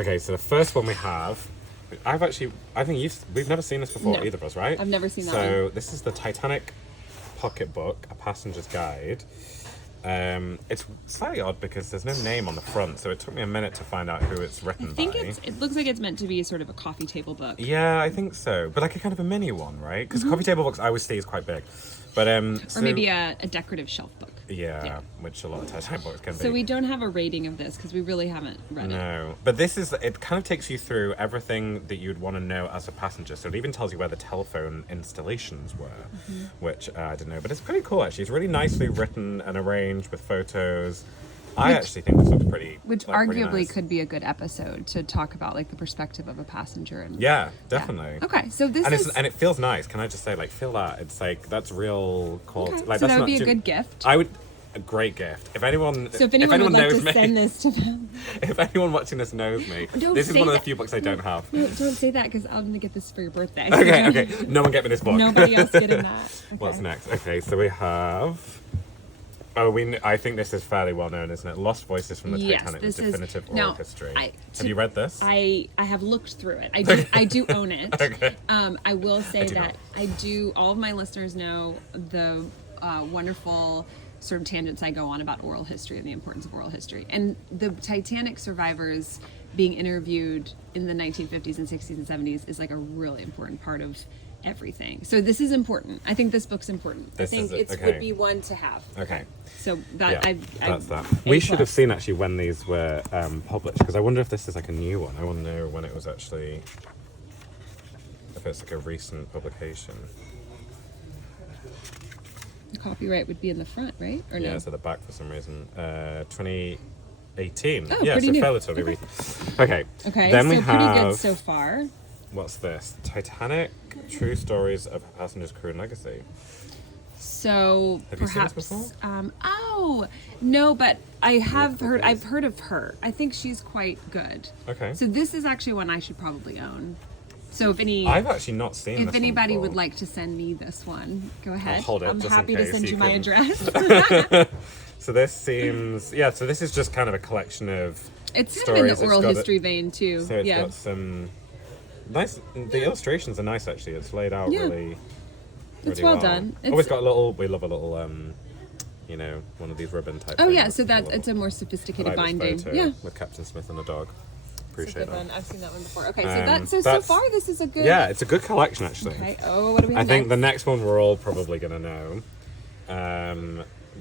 Okay, so the first one we have, we've never seen this before, No. either of us, right? I've never seen that So one. this is the Titanic pocketbook, A Passenger's Guide. It's slightly odd because there's no name on the front, so it took me a minute to find out who it's written I think by. it looks like it's meant to be sort of a coffee table book. Yeah, I think so, but like a kind of a mini one, right? Because coffee table books I always see is quite big, but Or maybe a decorative shelf book. yeah, which a lot of Titanic books can be. So we don't have a rating of this because we really haven't read it. No, but it kind of takes you through everything that you'd want to know as a passenger. So it even tells you where the telephone installations were, which I didn't know. But it's pretty cool, actually. It's really nicely written and arranged with photos. I actually think this looks pretty. Which pretty arguably nice. could be a good episode to talk about like the perspective of a passenger. And Yeah, definitely. Yeah. Okay, so this And is... and it feels nice. Can I just say, like, feel that? It's like that's real quality. Okay, Like so that's that would not be a too- good gift. I would. A great gift. If anyone, So if anyone would like knows to me, send this to them... if anyone watching this knows me, Don't this is say one of the that. few books I don't have. No, don't say that because I'm going to get this for your birthday. Okay. No one get me this book. Nobody else getting that. Okay. What's next? Okay, so we have. I think this is fairly well known, isn't it? Lost Voices from the Yes, Titanic, this is- definitive oral now, history. I- Have you read this? I have looked through it. I do own it. Okay. I will say do that all of my listeners know the wonderful sort of tangents I go on about oral history and the importance of oral history. And the Titanic survivors being interviewed in the 1950s and 60s and 70s is like a really important part of everything. So this is important. I think this book's important. This I think is it, it okay. would be one to have. Okay. So Yeah, that that's that. A We should have plus. seen actually when these were published, because I wonder if this is like a new one. I want to know when it was actually, if it's like a recent publication. The copyright would be in the front, right? Or no? Yeah, it's at the back for some reason. 2018. Oh, yeah, pretty so new. relatively recent. Okay. Okay, Then so we pretty have. good so far. What's this? Titanic: True Stories of Passengers, Crew, and Legacy. So Have you seen this perhaps, before? oh no, but I have heard. I've heard of her. I think she's quite good. Okay. So this is actually one I should probably own. So if I've actually not seen this if one anybody before. would like to send me this one, go ahead. hold it I'm just in happy to case send you you my can- address. So this seems, yeah, so this is just kind of a collection of It's kind of in stories. the oral It's got history vein too. So it's Yeah. got some nice, the illustrations are nice actually. It's laid out Yeah. really, It's really well done. Always It's- got a little, we love a little, one of these ribbon type Oh things yeah, so with that little- it's a more I sophisticated like this binding. photo Yeah. with Captain Smith and a dog. It's a Appreciate good that. one. I've seen that one before. Okay, so that's- far this is a good. Yeah, it's a good collection actually. Okay. Oh, what do we have I think the next? next one we're all probably going to know.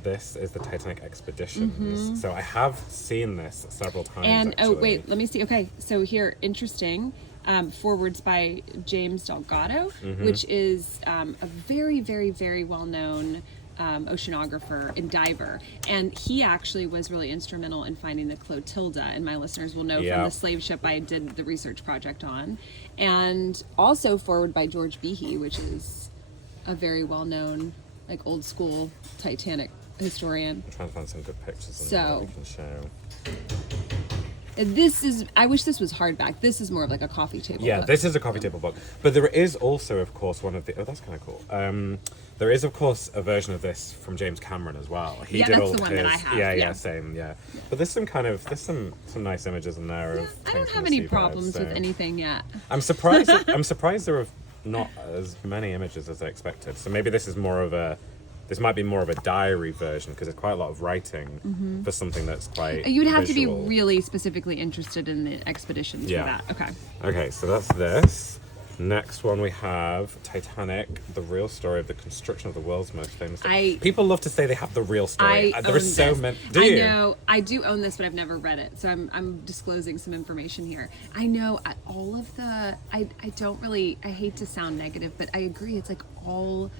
This is the Titanic Expeditions. So I have seen this several times. Mm-hmm. And actually. oh wait, let me see. Okay, so here, interesting. Forwards by James Delgado, Mm-hmm. which is a very, very, very well-known oceanographer and diver, and he actually was really instrumental in finding the Clotilda. And my listeners will know Yeah. from the slave ship I did the research project on, and also forward by George Behe, which is a very well-known, like old school Titanic historian. I'm trying to find some good pictures So- that we can show. This is. I wish this was hardback. This is more of like a coffee table. Yeah, book. this is a coffee table book. But there is also, of course, one of the... Oh, that's kind of cool. There is, of course, a version of this from James Cameron as well. He Yeah, did that's all the one his, that I have, Yeah, yeah. same, yeah. But there's some nice images in there. Yeah, of I things don't from have the any seabed, problems with so- anything yet. I'm surprised. I'm surprised there are not as many images as I expected. So maybe this is more of a. This might be more of a diary version because there's quite a lot of writing for something that's quite. You'd have to visual. be really specifically interested in the expeditions Yeah. for that. Okay. Okay, so that's this. Next one we have Titanic, the real story of the construction of the world's most famous. People love to say they have the real story. I There are own so this. many. Do I you? know. I do own this, but I've never read it, so I'm disclosing some information here. I know all of the. I don't really. I hate to sound negative, but I agree. It's like all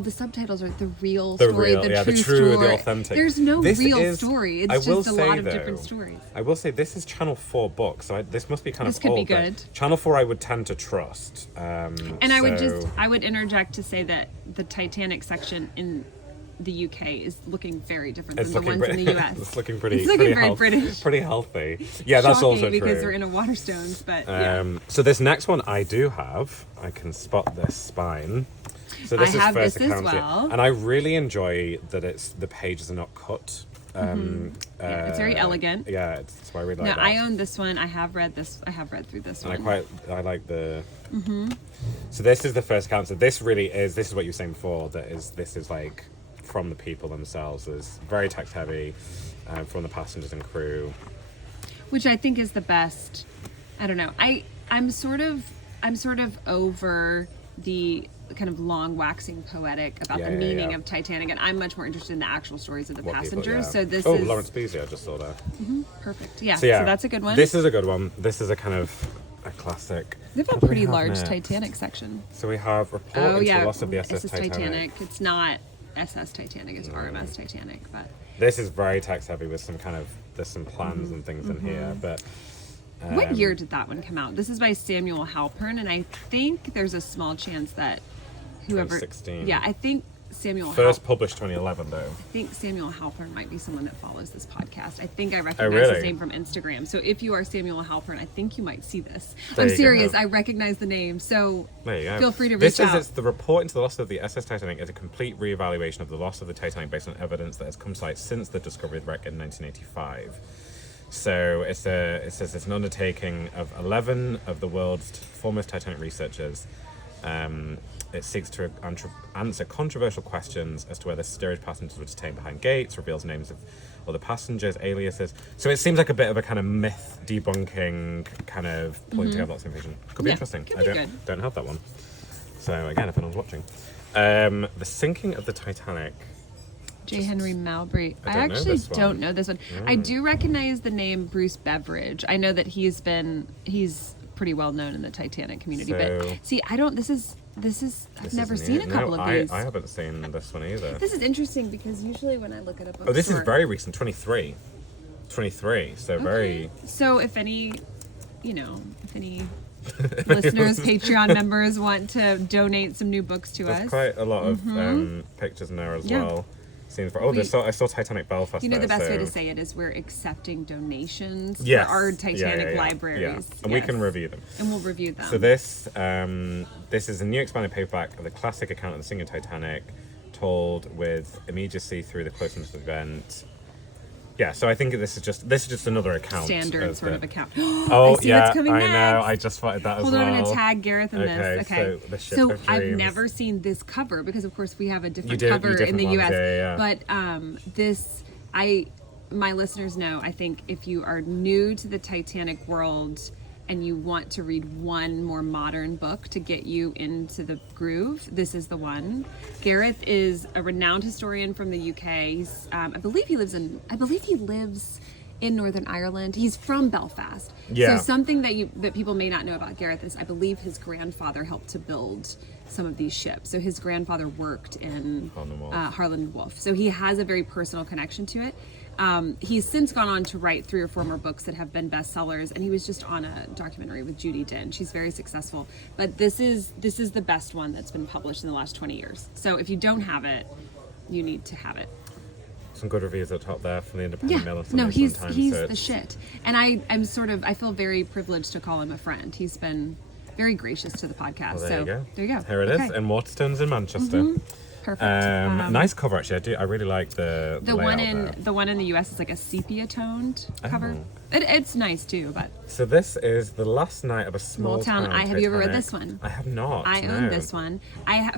the subtitles are the real The story, real, the yeah, true the true, story. the authentic. There's no This real is- story. I It's will just a lot say, of different though, stories. I will say this is Channel 4 book, so this must be kind This of could be old. but good. Channel 4 I would tend to trust. And I would interject to say that the Titanic section in the UK is looking very different than the ones in the US. It's looking pretty. It's looking pretty very British. Pretty healthy. Yeah, that's Shocking also true. because we're in a Waterstones, but yeah. So this next one I do have. I can spot this spine. So this I is have first this as account here. well. And I really enjoy that the pages are not cut. Yeah, it's very elegant. Yeah, it's why I really like No, that. I own this one. I have read through this And one. I like the. So this is the first account. So this is what you were saying before. This is like from the people themselves. It's very text heavy, from the passengers and crew. Which I think is the best. I don't know. I'm sort of over the kind of long waxing poetic about the meaning of Titanic, and I'm much more interested in the actual stories of the passengers. So this is Lawrence Beasley, I just saw that. perfect. Yeah. So that's a good one. This is a good one. This is a kind of a classic. They have a What do we pretty have large next? Titanic section. So we have report into the loss of the SS Titanic. It's not SS Titanic, it's RMS Titanic, but This is very text heavy with some kind of there's some plans and things in here, but. what year did that one come out? This is by Samuel Halpern, and I think there's a small chance that whoever 2016. Yeah, I think First published 2011 though. I think Samuel Halpern might be someone that follows this podcast. I think I recognize really? his name from Instagram. So if you are Samuel Halpern, I think you might see this. There I'm you serious. go. I recognize the name. So There you go. feel free to This reach is out. it's the report into the loss of the SS Titanic is a complete reevaluation of the loss of the Titanic based on evidence that has come to light since the discovery of the wreck in 1985. So it says it's an undertaking of 11 of the world's foremost Titanic researchers. It seeks to answer controversial questions as to whether steerage passengers were detained behind gates, reveals names of other passengers, aliases. So it seems like a bit of a kind of myth debunking, kind of pulling together lots of information. Could be interesting. could be good. Don't have that one. So again, if anyone's watching. The sinking of the Titanic. J. Henry Mowbray. I don't know actually this one. don't know this one. I do recognize the name Bruce Beveridge. I know that he's pretty well known in the Titanic community. So- but see, I don't. This is. I've never isn't seen it. a couple No, of these. I haven't seen this one either. This is interesting because usually when I look at a bookstore. Oh, this is very recent, 23. 23, so very. So if any listeners, Patreon members want to donate some new books to There's us. quite a lot of pictures in there as Yeah. well. Scenes for, I saw Titanic Belfast. You know, the there, best way so- to say it is we're accepting donations Yes. for our Yeah, Titanic yeah. libraries. Yeah. And we Yes. can review them. And we'll review them. So this is a new expanded paperback of the classic account of the sinking Titanic, told with immediacy through the closeness of the event. Yeah, so I think this is just another account. Standard sort of account. Oh I see yeah, what's coming I next. know. I just spotted that Hold as on, well. I'm gonna tag Gareth in this. Okay. So the ship of I've dreams. never seen this cover because, of course, we have a different You cover in different the ones, U.S. yeah. But my listeners know. I think if you are new to the Titanic world and you want to read one more modern book to get you into the groove, this is the one. Gareth is a renowned historian from the UK. He's, I believe he lives in Northern Ireland. He's from Belfast. Yeah. So something that people may not know about Gareth is I believe his grandfather helped to build some of these ships. So his grandfather worked in Harland Wolff. So he has a very personal connection to it. He's since gone on to write 3 or 4 more books that have been bestsellers, and he was just on a documentary with Judi Dench. She's very successful. But this is the best one that's been published in the last 20 years. So if you don't have it, you need to have it. Some good reviews at the top there from the Independent Mail. No, he's the shit. And I feel very privileged to call him a friend. He's been very gracious to the podcast. Well, there you go. There you go. Here it is in Waterstones in Manchester. Perfect. Nice cover actually. I really like the one layout there. the one in the US is like a sepia toned cover. It's nice too, but So this is the last night of a small town. Have you ever read Titanic. this one? I have not. I no. own this one.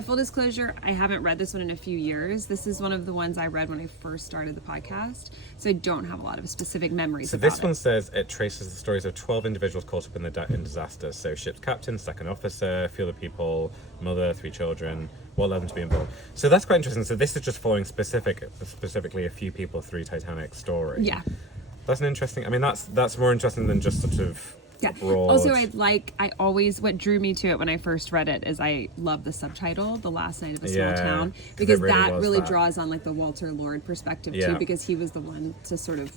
Full disclosure, I haven't read this one in a few years. This is one of the ones I read when I first started the podcast, so I don't have a lot of specific memories. So about this it. one says it traces the stories of 12 individuals caught up in in disaster. So ship's captain, second officer, a few other people, mother, 3 children. What led them to be involved? So that's quite interesting. So this is just following specifically a few people through Titanic's story. Yeah. That's an interesting. I mean, that's more interesting than just sort of. Yeah. Broad. Also, what drew me to it when I first read it is I love the subtitle, "The Last Night of a Small Town," because that really draws on like the Walter Lord perspective too, because he was the one to sort of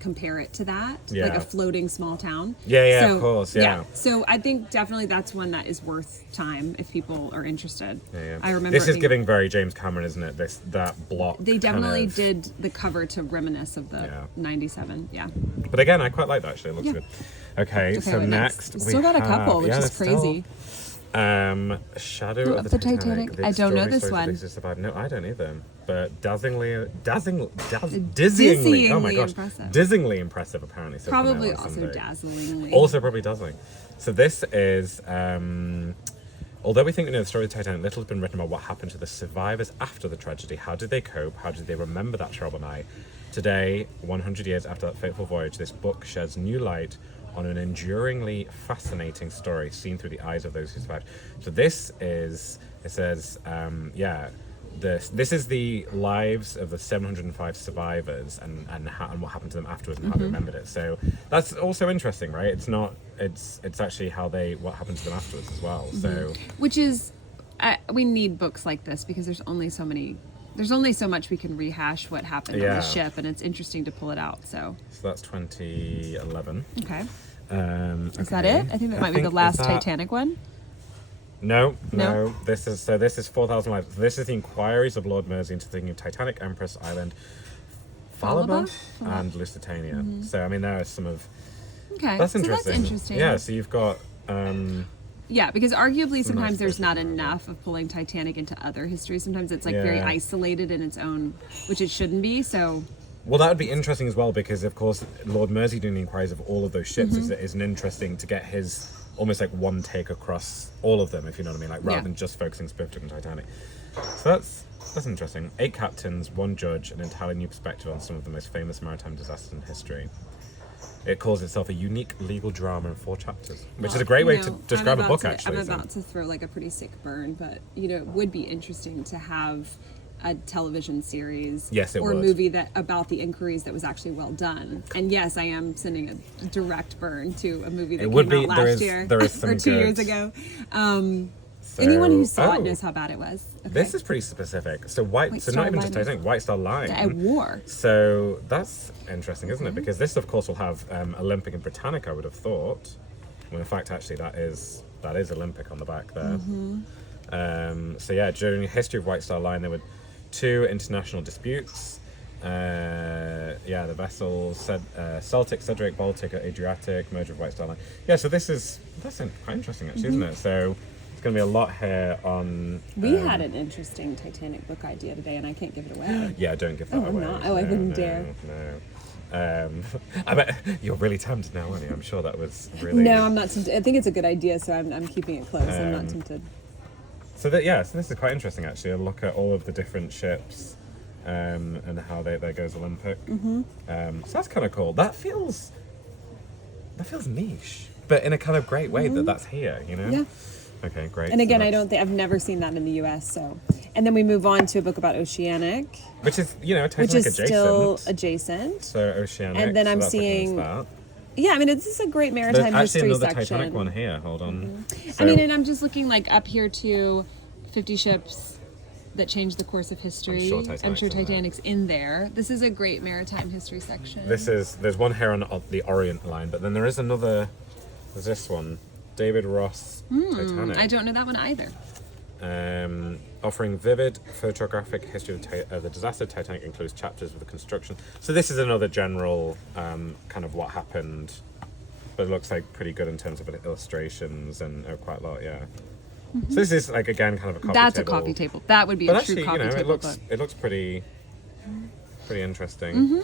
compare it to that, like a floating small town. Yeah, of course, yeah. So I think definitely that's one that is worth time if people are interested. Yeah. I remember this is giving very James Cameron, isn't it? That block. They definitely did the cover to reminisce of the 97. Yeah. But again, I quite like that actually. It looks good. Okay, so what next we we still got a couple, which have, is crazy. Shadow of the Titanic. I don't know this Stories one. that survived. No, I don't either. But dizzyingly, oh my gosh, impressive. dizzyingly impressive apparently. So Probably come out on also Sunday. dazzlingly. Also probably dazzling. So this is, although we think we know the story of the Titanic, little has been written about what happened to the survivors after the tragedy. How did they cope? How did they remember that terrible night? Today, 100 years after that fateful voyage, this book sheds new light on an enduringly fascinating story seen through the eyes of those who survived. So this is, it says, this is the lives of the 705 survivors and what happened to them afterwards and how they remembered it. So that's also interesting, right? It's not, it's actually what happened to them afterwards as well. So which is, we need books like this because there's only so much we can rehash what happened on the ship, and it's interesting to pull it out. So that's 2011. Okay. Is that it? I think that might be the last Titanic one. No. This is 4,000 lives. This is the inquiries of Lord Mersey into thinking of Titanic, Empress Island, Falaba, and Lusitania. So I mean, there are some of. Okay. That's interesting. So that's interesting. Yeah. So you've got. Yeah, because arguably sometimes nice there's not places around enough of pulling Titanic into other history. Sometimes it's like very isolated in its own, which it shouldn't be. So. Well, that would be interesting as well because, of course, Lord Mersey doing the inquiries of all of those ships is an interesting to get his almost like one take across all of them, if you know what I mean, like rather than just focusing specifically on Titanic. So that's interesting. 8 captains, 1 judge, an entirely new perspective on some of the most famous maritime disasters in history. It calls itself a unique legal drama in 4 chapters, which is a great way to describe a book, actually. I'm about to throw like a pretty sick burn, but it would be interesting to have a television series or a movie that about the inquiries that was actually well done. And yes, I am sending a direct burn to a movie that came out last year or 2 years ago. Anyone who saw it knows how bad it was. Okay. This is pretty specific. So not even just Titanic, White Star Line. At war. So that's interesting, isn't it? Because this, of course, will have Olympic and Britannic, I would have thought. When in fact, actually, that is Olympic on the back there. So yeah, during the history of White Star Line, there were 2 international disputes. The vessels Celtic, Cedric, Baltic, Adriatic, merger of White Star Line. Yeah, so that's quite interesting, actually, isn't it? So it's going to be a lot here on. We had an interesting Titanic book idea today, and I can't give it away. Yeah, don't give that away. I'm not. I wouldn't dare. No. I bet you're really tempted now, aren't you? I'm sure that was really. No, I'm not tempted. I think it's a good idea, so I'm keeping it close. I'm not tempted. So this is quite interesting, actually. A look at all of the different ships and how there goes Olympic. So that's kind of cool. That feels niche, but in a kind of great way that's here, Yeah. Okay, great. And again, I've never seen that in the U.S. So, and then we move on to a book about Oceanic, which is Titanic which is still adjacent. So Oceanic. And then I'm seeing. Yeah, I mean, this is a great maritime history section. There's actually another Titanic one here. Hold on. So, I mean, and I'm just looking like up here to 50 ships that changed the course of history. I'm sure Titanic's in there. This is a great maritime history section. There's one here on the Orient line, but then there is another. There's this one, David Ross Titanic. I don't know that one either. Offering vivid photographic history of the disaster. Titanic includes chapters of the construction. So this is another general kind of what happened, but it looks like pretty good in terms of illustrations and quite a lot, yeah. So this is like again kind of a coffee table. That's a coffee table. That would be a true coffee table book. It looks pretty interesting.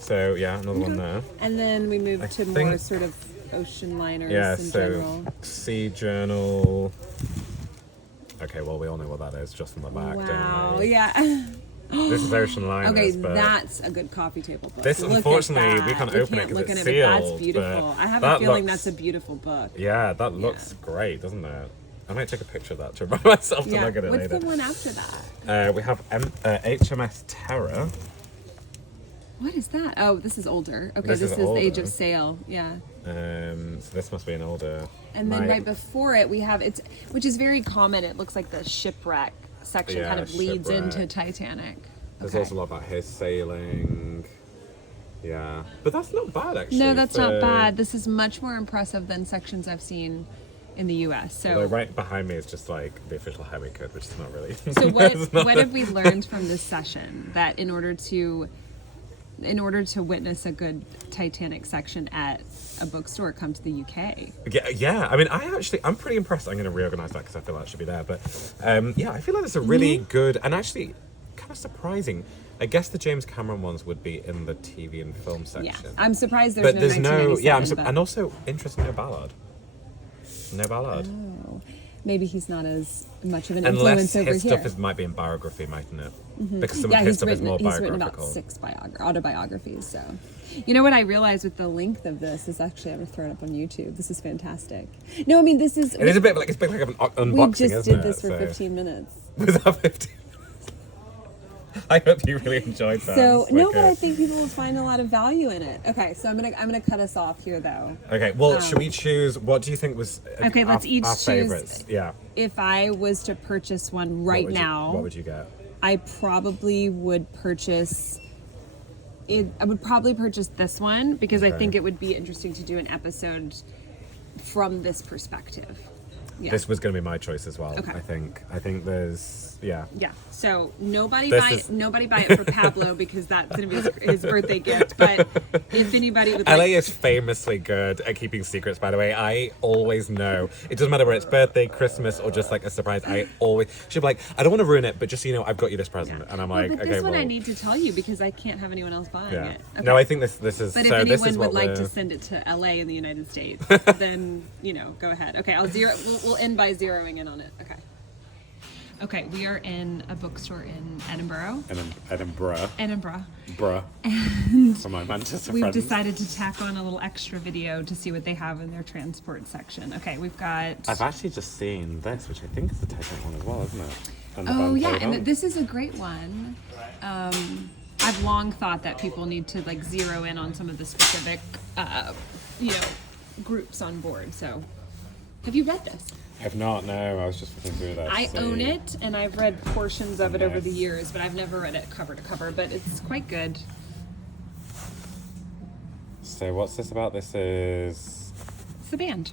So yeah, another one there. And then we move to more sort of ocean liners in general. Sea Journal. Okay, well, we all know what that is just from the back, don't we? Yeah. This is Ocean Liners. Okay, that's a good coffee table book. This, unfortunately, we can't open it because it's sealed. That's beautiful. I have a feeling that's a beautiful book. Yeah, that looks great, doesn't it? I might take a picture of that to remind myself to look at it later. What's the one after that? We have HMS Terror. What is that? Oh, this is older. Okay, this is the Age of Sail. Yeah. So this must be an older. And then right before it, we have which is very common. It looks like the shipwreck section kind of leads into Titanic. There's also a lot about his sailing. Yeah, but that's not bad actually. No, that's not bad. This is much more impressive than sections I've seen in the U.S. So right behind me is just like the official highway code, which is not really. So what have we learned from this session? That in order to in order to witness a good Titanic section at a bookstore, come to the UK. Yeah. I mean, I'm pretty impressed. I'm going to reorganize that because I feel like it should be there. But yeah, I feel like it's a really good and actually kind of surprising. I guess the James Cameron ones would be in the TV and film section. Yeah, I'm surprised there's but no there's no. 1997. Yeah, and also interesting, no ballad. No ballad. Oh, maybe he's not as much of an Unless influence over his here. stuff might be in biography, mightn't it? Because some Yeah, of his he's stuff is more written about biographical. 6 autobiographies. So, you know what I realized with the length of this is actually I'm gonna throw it up on YouTube. This is fantastic. No, I mean this is. It is a bit like an unboxing, We just isn't did it? this for So- 15 minutes. Was that 15? I hope you really enjoyed that. So It's no, like but I think people will find a lot of value in it. Okay, so I'm gonna cut us off here though. Okay, well, should we choose? What do you think was? Okay, let's each our choose- favorites. Yeah. If I was to purchase one right What now, what would you get? I probably would purchase it. I would probably purchase this one because I Okay. think it would be interesting to do an episode from this perspective. Yeah. This was going to be my choice as well. Okay. I think there's yeah. Yeah. So nobody This buy is- nobody buy it for Pablo because that's gonna be his birthday gift. But if anybody would like, LA is famously good at keeping secrets, by the way. I always know. It doesn't matter whether it's birthday, Christmas, or just like a surprise. I always she'll be like, I don't want to ruin it, but just so you know, I've got you this present. And I'm like, but okay, this one well, I need to tell you because I can't have anyone else buying yeah. it. Okay. No, I think this is But if so. This anyone is what would like we're- to send it to LA in the United States, then go ahead. Okay, I'll zero. We'll end by zeroing in on it. Okay. Okay, we are in a bookstore in Edinburgh. Edinburgh, bruh. For my Manchester We've friends. decided to tack on a little extra video to see what they have in their transport section. Okay, we've got. I've actually just seen this, which I think is the Titanic one as well, isn't it? And the Oh band yeah, played and on. this is a great one. I've long thought that people need to like zero in on some of the specific, groups on board. So, have you read this? I have not. No, I was just looking through that. I to own see. it, and I've read portions of it over the Nice. years, but I've never read it cover to cover. But it's quite good. So what's this about? This is It's the band.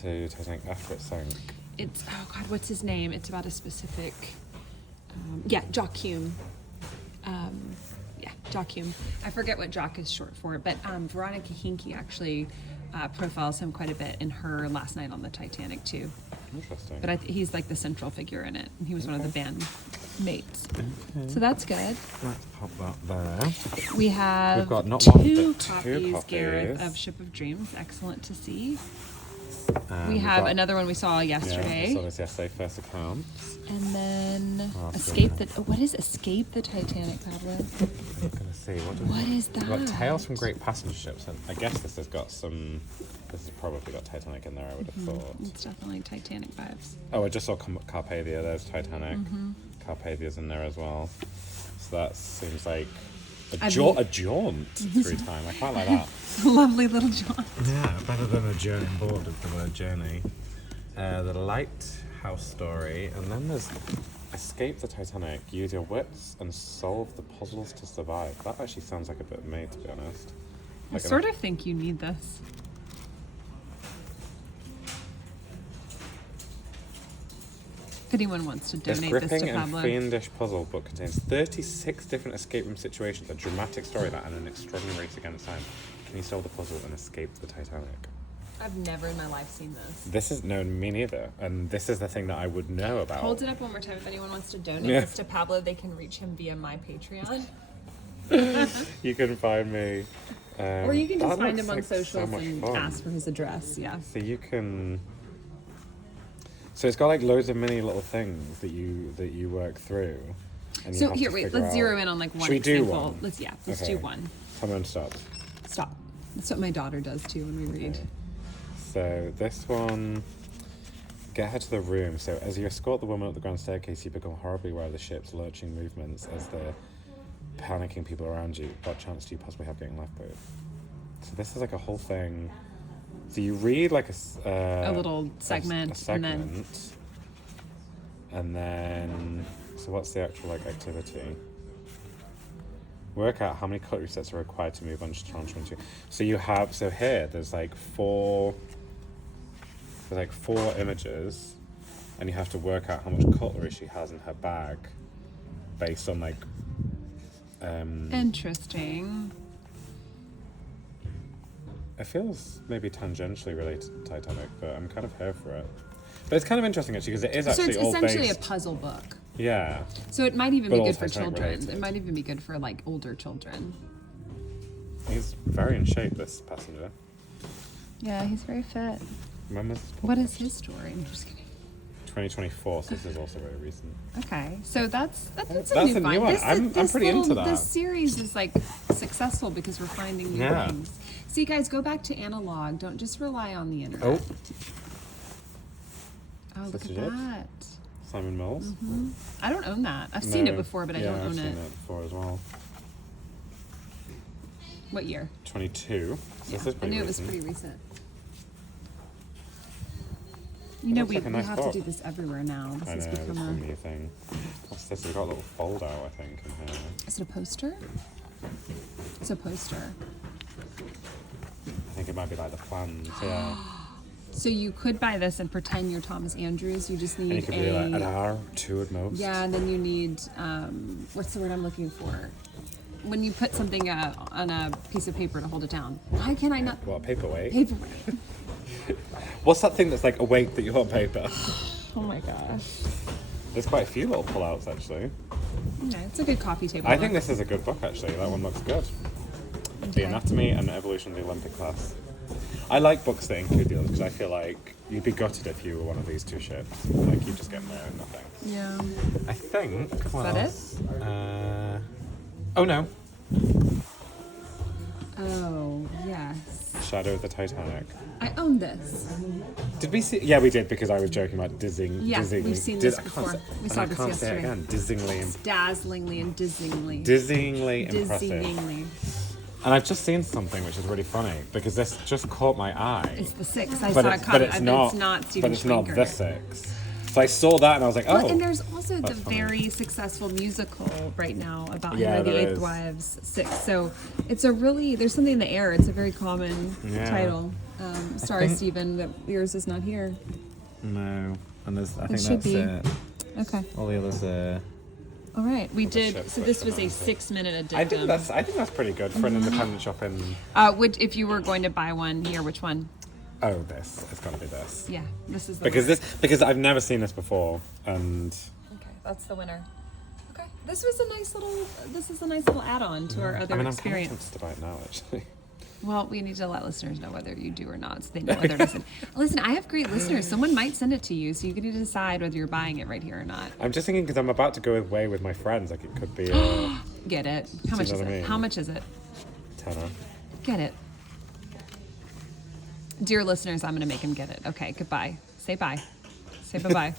to Titanic after it sank. It's what's his name? It's about a specific. Jock Hume. Jock Hume. I forget what Jock is short for, but Veronica Hinke actually profiles him quite a bit in her Last Night on the Titanic too. Interesting. But he's like the central figure in it, and he was one of the band mates. So that's good. Let's pop that there. We have We've got not two one, but two copies, Gareth, copies. of Ship of Dreams. Excellent to see. And We we've have got- another one we saw Yeah, yesterday. we saw this yesterday, first account. And then Oh, that's Escape good. what is Escape the Titanic, Pablo? I'm gonna see What is We've got that? Tales from Great Passenger Ships, and I guess this has got some. This has probably got Titanic in there. I would have thought. It's definitely Titanic vibes. Oh, I just saw Carpathia. There's Titanic. Carpathia's in there as well. So that seems like a jaunt through time. I quite like that. Lovely little John. Yeah, better than a journey board of the word journey. The Lighthouse Story, and then there's Escape the Titanic, use your wits and solve the puzzles to survive. That actually sounds like a bit of me, to be honest. I sort of think you need this. If anyone wants to This donate this gripping to and Pablo. fiendish puzzle book contains 36 different escape room situations, a dramatic storyline, and an extraordinary race against time. Can you solve the puzzle and escape the Titanic? I've never in my life seen this. This is no, me neither. And this is the thing that I would know about. Hold it up one more time. If anyone wants to donate Yeah. this to Pablo, they can reach him via my Patreon. You can find me. Or you can just that find looks him on like so socials much and fun. ask for his address. Yeah. So you can. So it's got like loads of mini little things that you work through. And you So have here, to wait. figure Let's zero out- in on like one Should we do example. one? Let's Okay. do one. Come on, stop. Stop. That's what my daughter does too when we read. So this one, get her to the room. So as you escort the woman up the grand staircase, you become horribly aware of the ship's lurching movements as they're panicking people around you. What chance do you possibly have getting lifeboat? So this is like a whole thing. So you read like a little segment, a segment, and then so what's the actual like activity? Work out how many cutlery sets are required to move on to tranche 1 2. So you have here there's like four images, and you have to work out how much cutlery she has in her bag based on like Interesting. It feels maybe tangentially related to Titanic, but I'm kind of here for it. But it's kind of interesting actually because it is So actually it's all essentially based. a puzzle book. Yeah. So it might even But be all good for Titanic children. related. It might even be good for like older children. He's very in shape, this passenger. Yeah, he's very fit. When was this What is published? his story? I'm just kidding. 2024, so this is also very recent. Okay, so that's a That's new a new find. one. I'm pretty into that. This series is like successful because we're finding new Yeah. things. See, guys, go back to analog. Don't just rely on the internet. Oh, Oh, look this at is it? that. Simon Mills. I don't own that. I've seen it No. before, but I Yeah, don't I've own seen it. it before as well. What year? 22. So this is I pretty knew it was recent. pretty recent. You know, looks we, like a nice we have book. to do this everywhere now. This I has know, it's become a a. new thing. What's this? We've got a little fold out, I think, in here. Is it a poster? It's a poster. I think it might be like the plans, yeah. So you could buy this and pretend you're Thomas Andrews. You just And you need could be like an hour, two at most. Yeah, and then you need what's the word I'm looking for? When you put something on a piece of paper to hold it down. Why can I not? What, paperweight? Paperweight. What's that thing that's like a weight that you hold on paper? Oh my gosh. There's quite a few little pull-outs, actually. Yeah, it's a good coffee table. I think this is a good book, actually. That one looks good. The Okay. Anatomy and Evolution of the Olympic Class. I like books that include the others because I feel like you'd be gutted if you were one of these two ships. Like, you just get there and nothing. Yeah. I think... Is that it? Oh, no. Oh, yes. Shadow of the Titanic. I own this. Did we see... Yeah, we did, because I was joking about dizzying. Yeah, dizzying. we've seen this before. We saw this I can't say it yesterday. again. Dizzyingly, Dazzlingly and dizzyingly. dizzyingly impressive. Dizzyingly. And I've just seen something which is really funny, because this just caught my eye. It's the six. I but saw it's, it. but it's not. It's not Stephen But it's not Schwenker. the six. So I saw that and I was like, oh. Well, and there's also the that's funny. very successful musical right now about Yeah, Henry there VIII is. Wives 6. So it's a really, there's something in the air. It's a very common Yeah. title. Sorry, think- Stephen, that yours is not here. No. And there's, I think should that's be. it. Okay. All the others are... All right. We did. ship So this switch was a around. 6-minute addendum. I think that's pretty good for an independent shop in... Which, if you were going to buy one here, which one? Oh, this. It's got to be this. Yeah, this is the Because I've never seen this before, and... Okay, that's the winner. Okay, this is a nice little add-on to our other I mean, I'm kind of experience. tempted to buy it now, actually. Well, we need to let listeners know whether you do or not, so they know whether to listen. Listen, I have great listeners. Someone might send it to you, so you need to decide whether you're buying it right here or not. I'm just thinking because I'm about to go away with my friends, like it could be a Get it? How much know is what I it? mean? How much is it? tenner. Get it. Dear listeners, I'm going to make him get it. Okay, goodbye. Say bye. Say bye-bye.